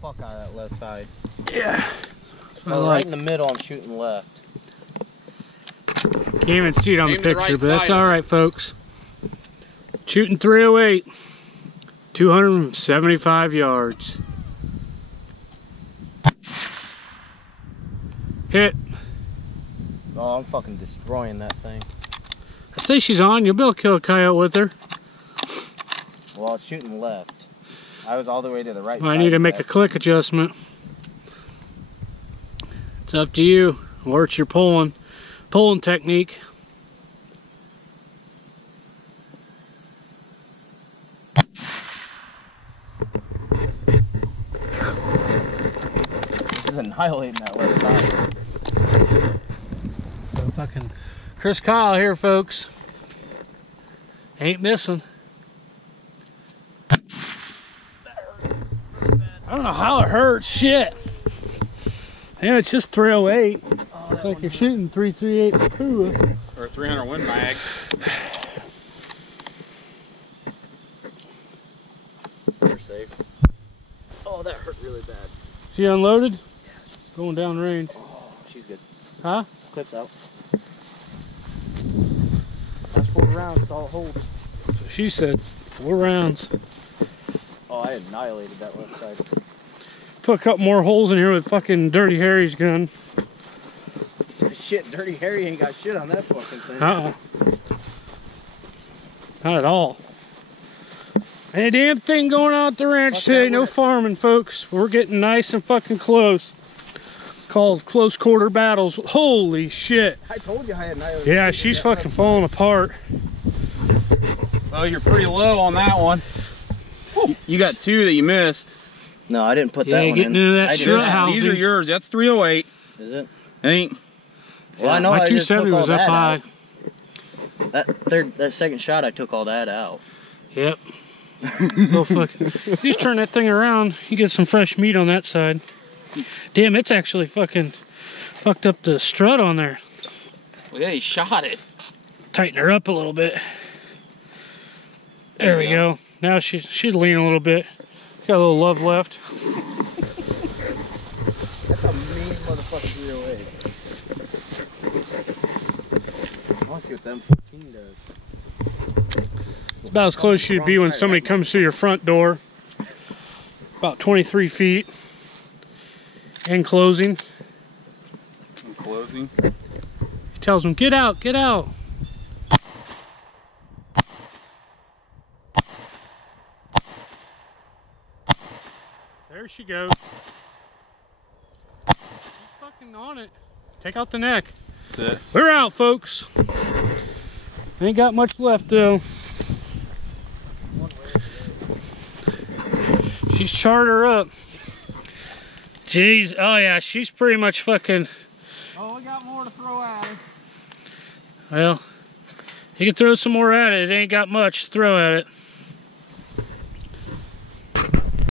fuck out of that left side. Yeah. Right in the middle, I'm shooting left. Can't even see it on the Aim to the picture, right but that's side. alright, folks. Shooting 308. 275 yards. Hit. Oh, I'm fucking destroying that thing. I'd say she's on. You'll be able to kill a coyote with her. Well, it's shooting left. I was all the way to the right Well, side. I need to make a click adjustment. It's up to you. Or it's your pulling technique. This is annihilating that left side. So fucking Chris Kyle here, folks. Ain't missing. I don't know how it hurts. Shit. Yeah, it's just 308. It's like you're shooting 338 Pua. Or 300 Win Mag. You're safe. Oh, that hurt really bad. She unloaded? Yeah. Going down range. Oh, she's good. Huh? Clips out. That's 4 rounds, it's all hold. So she said 4 rounds. Oh, I annihilated that left side. Put a couple more holes in here with fucking Dirty Harry's gun. Shit, Dirty Harry ain't got shit on that fucking thing. Not at all. Ain't a damn thing going on at the ranch today. No farming, folks. We're getting nice and fucking close. Called close quarter battles. Holy shit. I told you I had annihilated. Yeah, she's fucking falling apart. Well, you're pretty low on that one. You got 2 that you missed. No, I didn't put Yeah, that one getting in. into that strut housing. These are yours. That's 308. Is it? Ain't. Well, I know my I just took 270 all was up that high. out. That second shot, I took all that out. Yep. Go fucking. Just turn that thing around. You get some fresh meat on that side. Damn, it's actually fucking fucked up the strut on there. Well, yeah, he shot it. Tighten her up a little bit. There we go. Now she's leaning a little bit. Got a little love left. That's a mean motherfucking 308. I want to see what the M14 does. It's about as close as you'd be when somebody comes through your front door. About 23 feet. And closing. I'm closing. He tells them, get out, get out. There she goes. She's fucking on it. Take out the neck. That's it. We're out, folks. Ain't got much left though. She's charred her up. Jeez, oh yeah, she's pretty much fucking. Oh, we got more to throw at her. Well, you can throw some more at it. It ain't got much to throw at it.